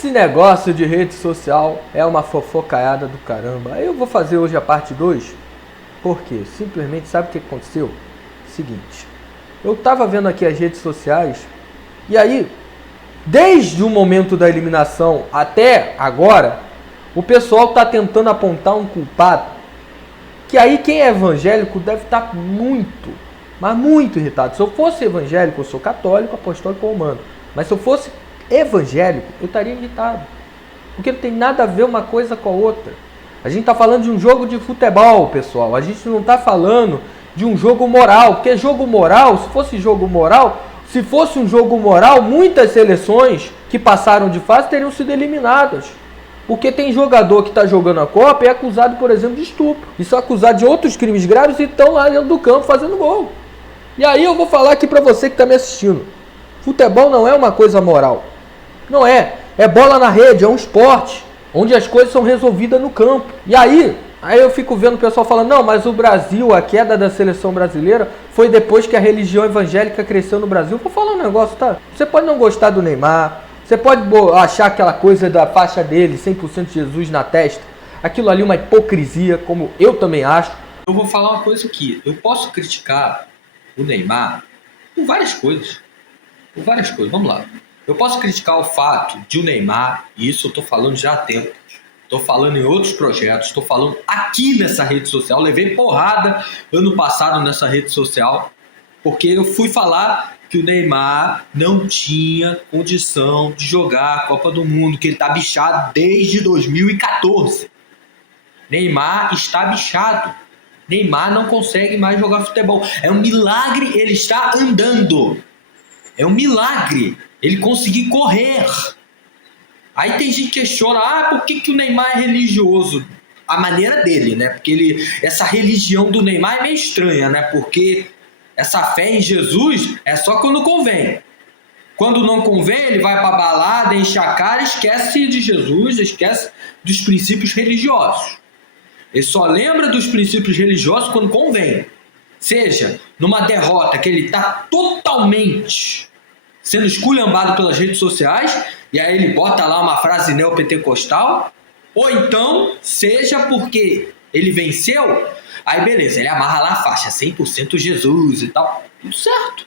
Esse negócio de rede social é uma fofocaiada do caramba. Eu vou fazer hoje a parte 2. Por quê? Simplesmente, sabe o que aconteceu? Seguinte, eu tava vendo aqui as redes sociais e aí, desde o momento da eliminação até agora, o pessoal tá tentando apontar um culpado. Que aí quem é evangélico deve estar muito, mas muito irritado. Se eu fosse evangélico, eu sou católico, apostólico romano. Mas se eu fosse evangélico, eu estaria irritado. Porque não tem nada a ver uma coisa com a outra. A gente está falando de um jogo de futebol, pessoal. A gente não está falando de um jogo moral. Porque jogo moral, se fosse um jogo moral, muitas seleções que passaram de fase teriam sido eliminadas. Porque tem jogador que está jogando a Copa e é acusado, por exemplo, de estupro. E são acusados de outros crimes graves e estão lá dentro do campo fazendo gol. E aí eu vou falar aqui para você que está me assistindo. Futebol não é uma coisa moral. Não é. É bola na rede, é um esporte. Onde as coisas são resolvidas no campo. E aí eu fico vendo o pessoal falando, não, mas o Brasil, a queda da seleção brasileira foi depois que a religião evangélica cresceu no Brasil. Vou falar um negócio, tá? Você pode não gostar do Neymar, você pode achar aquela coisa da faixa dele, 100% Jesus na testa. Aquilo ali uma hipocrisia, como eu também acho. Eu vou falar uma coisa aqui. Eu posso criticar o Neymar por várias coisas. Por várias coisas. Vamos lá. Eu posso criticar o fato de o Neymar, e isso eu tô falando já há tempo, tô falando em outros projetos, tô falando aqui nessa rede social, levei porrada ano passado nessa rede social, porque eu fui falar que o Neymar não tinha condição de jogar a Copa do Mundo, que ele tá bichado desde 2014. Neymar está bichado. Neymar não consegue mais jogar futebol. É um milagre ele estar andando. É um milagre ele conseguir correr. Aí tem gente que questiona, por que o Neymar é religioso? A maneira dele, né? Porque essa religião do Neymar é meio estranha, né? Porque essa fé em Jesus é só quando convém. Quando não convém, ele vai pra balada, enche a cara, esquece de Jesus, esquece dos princípios religiosos. Ele só lembra dos princípios religiosos quando convém. Seja numa derrota que ele está totalmente sendo esculhambado pelas redes sociais, e aí ele bota lá uma frase neopentecostal, ou então seja porque ele venceu, aí beleza, ele amarra lá a faixa 100% Jesus e tal, tudo certo.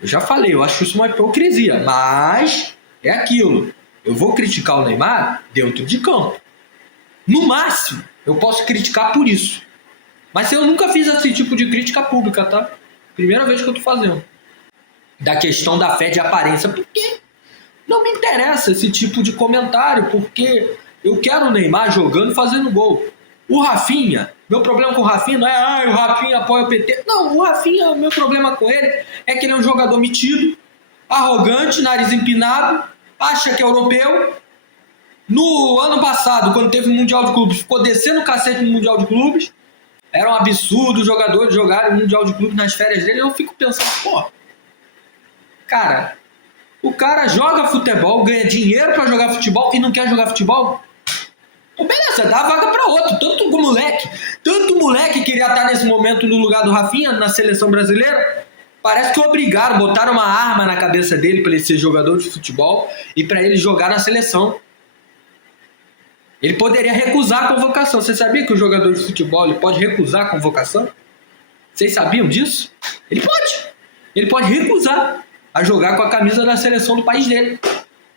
Eu já falei, eu acho isso uma hipocrisia, mas é aquilo. Eu vou criticar o Neymar dentro de campo. No máximo, eu posso criticar por isso. Mas eu nunca fiz esse tipo de crítica pública, tá? Primeira vez que eu tô fazendo. Da questão da fé de aparência. Porque não me interessa esse tipo de comentário, porque eu quero o Neymar jogando e fazendo gol. O Rafinha, meu problema com o Rafinha não é o Rafinha apoia o PT. Não, o Rafinha, o meu problema com ele é que ele é um jogador metido, arrogante, nariz empinado, acha que é europeu. No ano passado, quando teve o Mundial de Clubes, ficou descendo o cacete no Mundial de Clubes. Era um absurdo os jogadores jogarem o Mundial de Clubes nas férias dele. Eu fico pensando, cara, o cara joga futebol, ganha dinheiro pra jogar futebol e não quer jogar futebol? Então beleza, dá a vaga pra outro. Tanto moleque queria estar nesse momento no lugar do Rafinha na seleção brasileira. Parece que obrigaram, botaram uma arma na cabeça dele pra ele ser jogador de futebol e pra ele jogar na seleção. Ele poderia recusar a convocação. Você sabia que o jogador de futebol ele pode recusar a convocação? Vocês sabiam disso? Ele pode. Ele pode recusar a jogar com a camisa da seleção do país dele.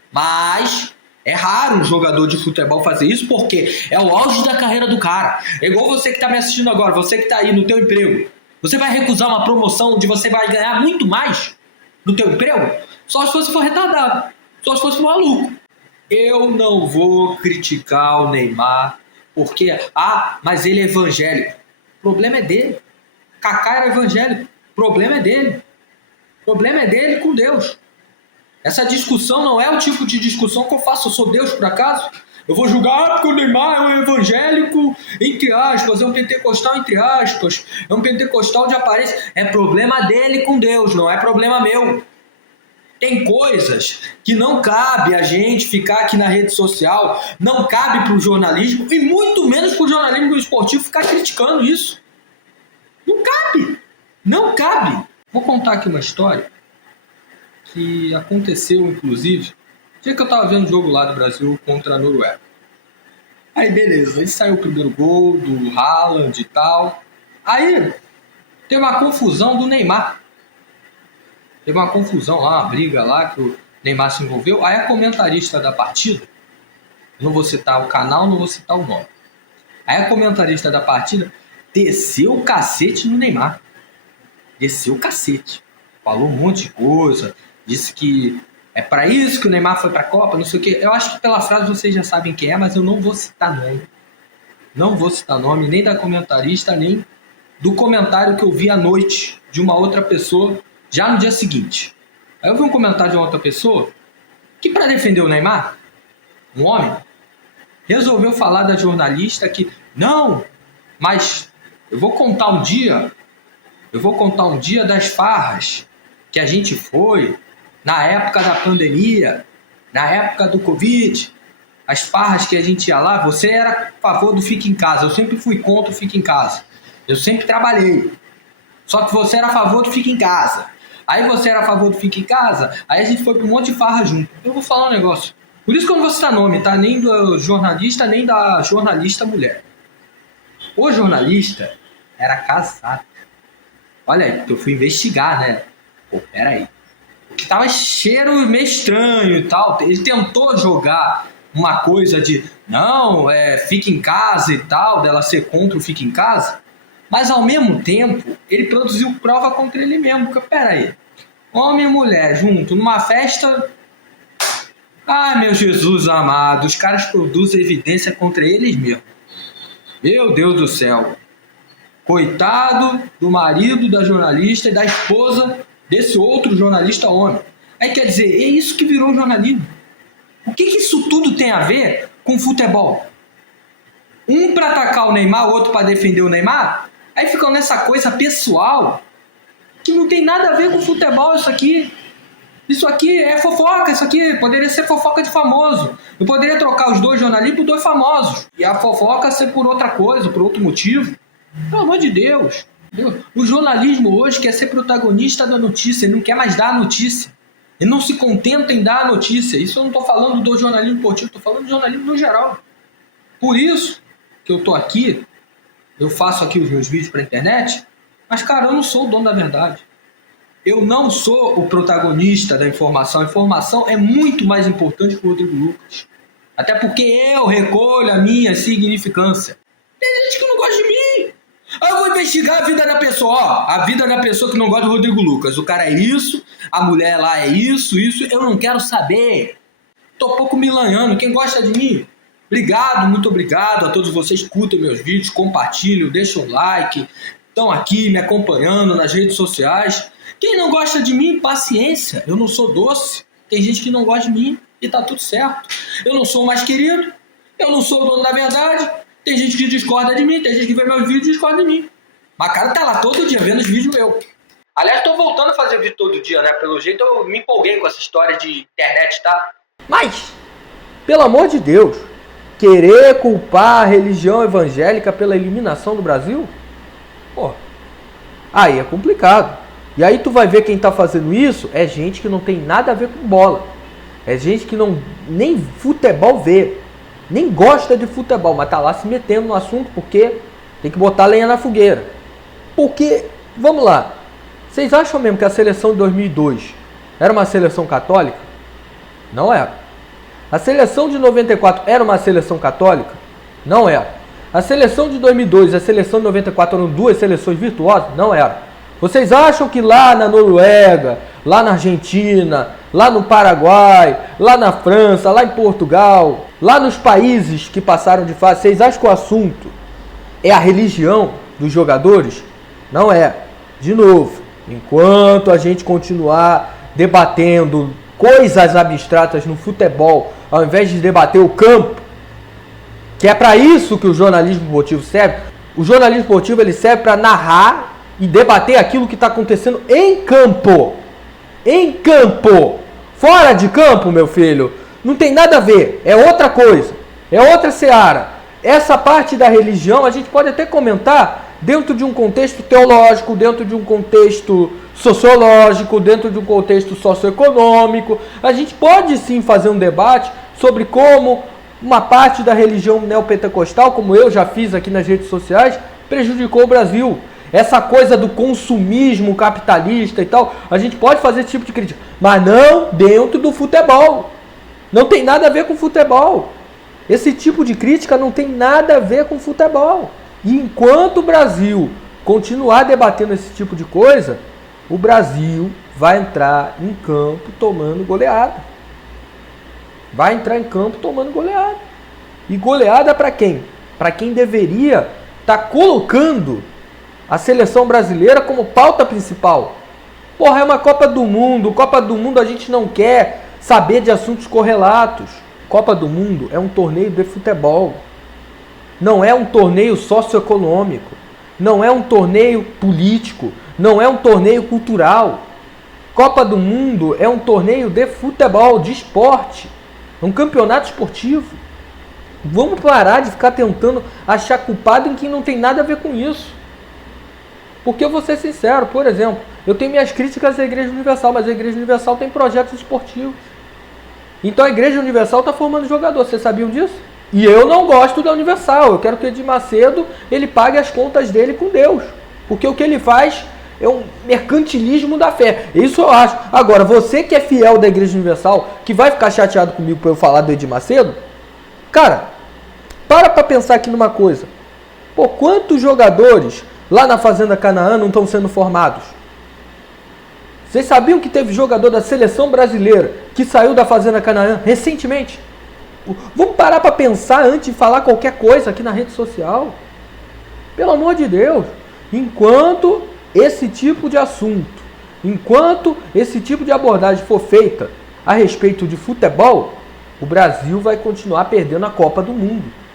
Mas é raro um jogador de futebol fazer isso, porque é o auge da carreira do cara. É igual você que está me assistindo agora, você que está aí no teu emprego. Você vai recusar uma promoção onde você vai ganhar muito mais no teu emprego? Só se você for retardado. Só se fosse maluco. Eu não vou criticar o Neymar porque, mas ele é evangélico. O problema é dele. Kaká era evangélico. O problema é dele. O problema é dele com Deus. Essa discussão não é o tipo de discussão que eu faço. Eu sou Deus, por acaso? Eu vou julgar porque o Neymar é um evangélico, entre aspas, é um pentecostal, entre aspas, é um pentecostal de aparência. É problema dele com Deus, não é problema meu. Tem coisas que não cabe a gente ficar aqui na rede social, não cabe para o jornalismo, e muito menos para o jornalismo esportivo ficar criticando isso. Não cabe. Não cabe. Vou contar aqui uma história que aconteceu, inclusive, Dia que eu tava vendo o jogo lá do Brasil contra a Noruega. Aí beleza, aí saiu o primeiro gol do Haaland e tal. Aí teve uma confusão do Neymar. Teve uma confusão lá, uma briga lá que o Neymar se envolveu. Aí a comentarista da partida, não vou citar o canal, não vou citar o nome. Aí a comentarista da partida desceu o cacete no Neymar. Desceu o cacete. Falou um monte de coisa. Disse que é para isso que o Neymar foi para a Copa, não sei o quê. Eu acho que pela frase vocês já sabem quem é, mas eu não vou citar nome. Não vou citar nome nem da comentarista, nem do comentário que eu vi à noite de uma outra pessoa já no dia seguinte. Aí eu vi um comentário de uma outra pessoa que, para defender o Neymar, um homem, resolveu falar da jornalista que não, mas eu vou contar um dia das farras que a gente foi na época da pandemia, na época do Covid, as farras que a gente ia lá. Você era a favor do fica em casa, eu sempre fui contra o fica em casa, eu sempre trabalhei, só que você era a favor do fica em casa, aí você era a favor do fica em casa, aí a gente foi para um monte de farra junto. Eu vou falar um negócio, por isso que eu não vou citar nome, tá? Nem do jornalista, nem da jornalista mulher. O jornalista era casado. Olha aí, eu fui investigar, né? Pô, peraí. Que tava cheiro meio estranho e tal. Ele tentou jogar uma coisa de não, fica em casa e tal, dela ser contra o fica em casa, mas ao mesmo tempo ele produziu prova contra ele mesmo. Porque, peraí, homem e mulher junto numa festa. Ai, meu Jesus amado, os caras produzem evidência contra eles mesmos. Meu Deus do céu. Coitado do marido da jornalista e da esposa desse outro jornalista homem. Aí quer dizer, é isso que virou jornalismo. O que isso tudo tem a ver com futebol? Um para atacar o Neymar, o outro para defender o Neymar? Aí ficam nessa coisa pessoal que não tem nada a ver com futebol isso aqui. Isso aqui é fofoca, isso aqui poderia ser fofoca de famoso. Eu poderia trocar os dois jornalistas por dois famosos. E a fofoca ser por outra coisa, por outro motivo. Pelo amor de Deus. O jornalismo hoje quer ser protagonista da notícia, ele não quer mais dar a notícia. Ele não se contenta em dar a notícia. Isso eu não estou falando do jornalismo esportivo, estou falando do jornalismo no geral. Por isso que eu estou aqui, eu faço aqui os meus vídeos para a internet, mas, cara, eu não sou o dono da verdade. Eu não sou o protagonista da informação. A informação é muito mais importante que o Rodrigo Lucas. Até porque eu recolho a minha significância. Tem gente que não gosta de mim. Eu vou investigar a vida da pessoa. Ó, a vida da pessoa que não gosta do Rodrigo Lucas. O cara é isso, a mulher lá é isso. Eu não quero saber. Tô pouco me lanhando. Quem gosta de mim? Obrigado, muito obrigado a todos vocês que curtem meus vídeos, compartilham, deixam um like, estão aqui me acompanhando nas redes sociais. Quem não gosta de mim, paciência. Eu não sou doce. Tem gente que não gosta de mim e tá tudo certo. Eu não sou o mais querido. Eu não sou o dono da verdade. Tem gente que discorda de mim. Tem gente que vê meus vídeos e discorda de mim. Mas cara tá lá todo dia vendo os vídeos meus. Aliás, tô voltando a fazer vídeo todo dia, né? Pelo jeito eu me empolguei com essa história de internet, tá? Mas, pelo amor de Deus, querer culpar a religião evangélica pela eliminação do Brasil? Pô, aí é complicado. E aí tu vai ver quem tá fazendo isso é gente que não tem nada a ver com bola. É gente que não nem futebol vê. Nem gosta de futebol, mas tá lá se metendo no assunto porque tem que botar lenha na fogueira. Porque, vamos lá, vocês acham mesmo que a seleção de 2002 era uma seleção católica? Não era. A seleção de 94 era uma seleção católica? Não era. A seleção de 2002 e a seleção de 94 eram duas seleções virtuosas? Não era. Vocês acham que lá na Noruega, lá na Argentina, lá no Paraguai, lá na França, lá em Portugal, lá nos países que passaram de fase, vocês acham que o assunto é a religião dos jogadores? Não é. De novo, enquanto a gente continuar debatendo coisas abstratas no futebol, ao invés de debater o campo, que é para isso que o jornalismo esportivo serve, o jornalismo esportivo ele serve para narrar e debater aquilo que está acontecendo em campo. Em campo. Fora de campo, meu filho, não tem nada a ver. É outra coisa. É outra seara. Essa parte da religião a gente pode até comentar dentro de um contexto teológico, dentro de um contexto sociológico, dentro de um contexto socioeconômico. A gente pode sim fazer um debate sobre como uma parte da religião neopentecostal, como eu já fiz aqui nas redes sociais, prejudicou o Brasil. Essa coisa do consumismo capitalista e tal, a gente pode fazer esse tipo de crítica, mas não dentro do futebol. Não tem nada a ver com futebol. Esse tipo de crítica não tem nada a ver com futebol. E enquanto o Brasil continuar debatendo esse tipo de coisa, o Brasil vai entrar em campo tomando goleada. Vai entrar em campo tomando goleada. E goleada para quem? Para quem deveria estar colocando a seleção brasileira como pauta principal. Porra, é uma Copa do Mundo. Copa do Mundo a gente não quer saber de assuntos correlatos. Copa do Mundo é um torneio de futebol. Não é um torneio socioeconômico. Não é um torneio político. Não é um torneio cultural. Copa do Mundo é um torneio de futebol, de esporte. É um campeonato esportivo. Vamos parar de ficar tentando achar culpado em quem não tem nada a ver com isso. Porque eu vou ser sincero, por exemplo, eu tenho minhas críticas à Igreja Universal, mas a Igreja Universal tem projetos esportivos. Então a Igreja Universal está formando jogador, vocês sabiam disso? E eu não gosto da Universal, eu quero que o Edir Macedo ele pague as contas dele com Deus. Porque o que ele faz é um mercantilismo da fé. Isso eu acho. Agora, você que é fiel da Igreja Universal, que vai ficar chateado comigo por eu falar do Edir Macedo, cara, para pensar aqui numa coisa. Pô, quantos jogadores lá na Fazenda Canaã não estão sendo formados? Vocês sabiam que teve jogador da seleção brasileira que saiu da Fazenda Canaã recentemente? Vamos parar para pensar antes de falar qualquer coisa aqui na rede social. Pelo amor de Deus. Enquanto esse tipo de assunto, enquanto esse tipo de abordagem for feita a respeito de futebol, o Brasil vai continuar perdendo a Copa do Mundo.